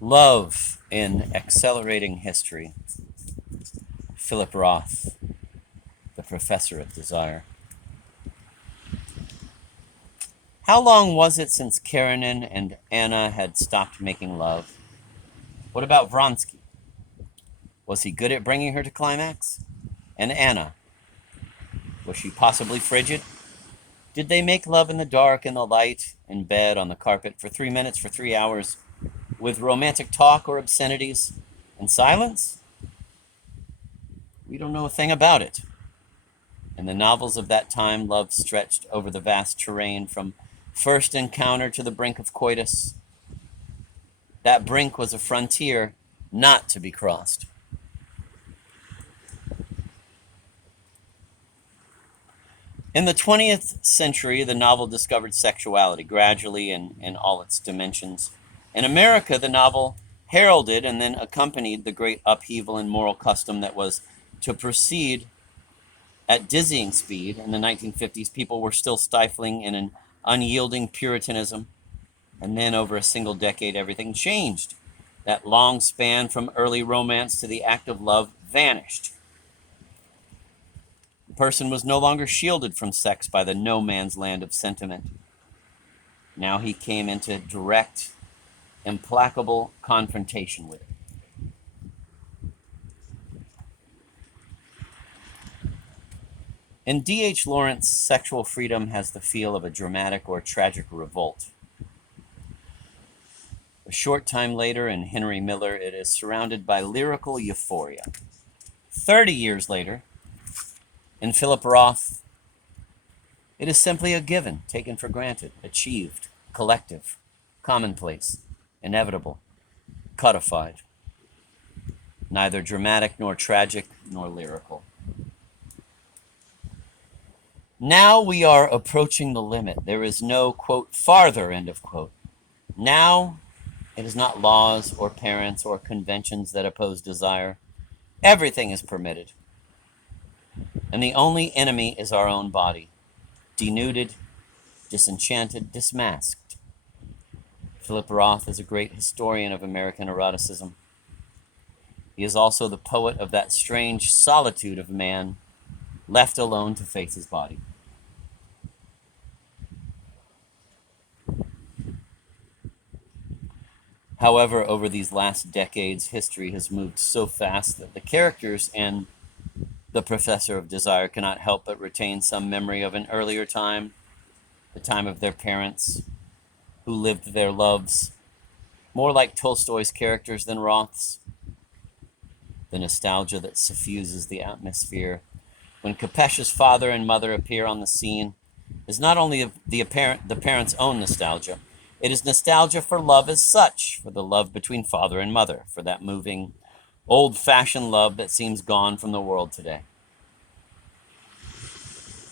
Love in Accelerating History. Philip Roth, the Professor of Desire. How long was it since Karenin and Anna had stopped making love? What about Vronsky? Was he good at bringing her to climax? And Anna, was she possibly frigid? Did they make love in the dark, in the light, in bed, on the carpet, for 3 minutes, for 3 hours, with romantic talk or obscenities, and silence? We don't know a thing about it. In the novels of that time, love stretched over the vast terrain from first encounter to the brink of coitus. That brink was a frontier not to be crossed. In the 20th century, the novel discovered sexuality gradually in all its dimensions. In America, the novel heralded and then accompanied the great upheaval in moral custom that was to proceed at dizzying speed. In the 1950s, people were still stifling in an unyielding Puritanism. And then over a single decade, everything changed. That long span from early romance to the act of love vanished. The person was no longer shielded from sex by the no man's land of sentiment. Now he came into direct, implacable confrontation with it. In D.H. Lawrence, sexual freedom has the feel of a dramatic or tragic revolt. A short time later, in Henry Miller, it is surrounded by lyrical euphoria. 30 years later, in Philip Roth, it is simply a given, taken for granted, achieved, collective, commonplace, inevitable, codified. Neither dramatic nor tragic nor lyrical. Now we are approaching the limit. There is no, quote, farther, end of quote. Now it is not laws or parents or conventions that oppose desire. Everything is permitted. And the only enemy is our own body, denuded, disenchanted, dismasked. Philip Roth is a great historian of American eroticism. He is also the poet of that strange solitude of man left alone to face his body. However, over these last decades, history has moved so fast that the characters and the Professor of Desire cannot help but retain some memory of an earlier time, the time of their parents, who lived their loves, more like Tolstoy's characters than Roth's. The nostalgia that suffuses the atmosphere when Kopesh's father and mother appear on the scene is not only the parents' own nostalgia, it is nostalgia for love as such, for the love between father and mother, for that moving, old-fashioned love that seems gone from the world today.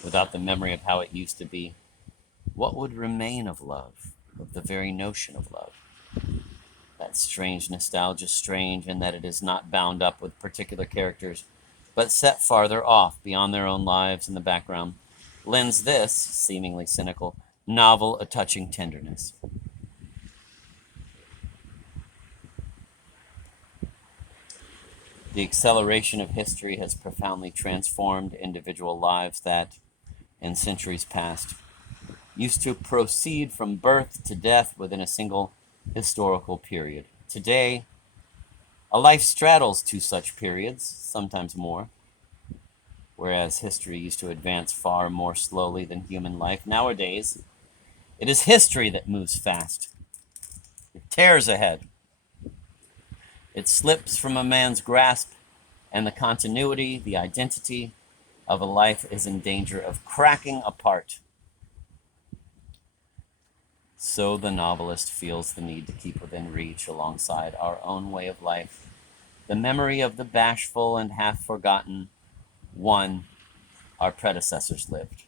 Without the memory of how it used to be, what would remain of love, of the very notion of love? That strange nostalgia, strange in that it is not bound up with particular characters, but set farther off beyond their own lives in the background, lends this, seemingly cynical, novel a touching tenderness. The acceleration of history has profoundly transformed individual lives that, in centuries past, used to proceed from birth to death within a single historical period. Today, a life straddles two such periods, sometimes more. Whereas history used to advance far more slowly than human life, nowadays, it is history that moves fast. It tears ahead. It slips from a man's grasp, and the continuity, the identity of a life is in danger of cracking apart. So the novelist feels the need to keep within reach, alongside our own way of life, the memory of the bashful and half-forgotten one our predecessors lived.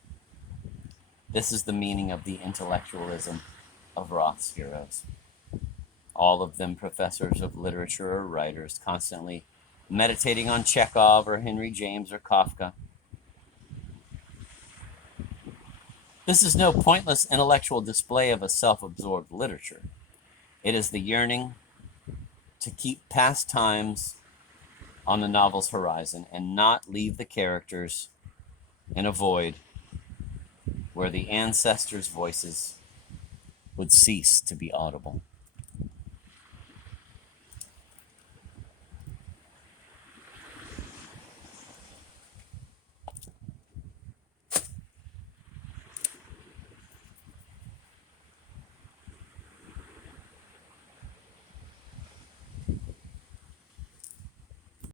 This is the meaning of the intellectualism of Roth's heroes. All of them professors of literature or writers, constantly meditating on Chekhov or Henry James or Kafka. This is no pointless intellectual display of a self-absorbed literature. It is the yearning to keep past times on the novel's horizon and not leave the characters in a void where the ancestors' voices would cease to be audible.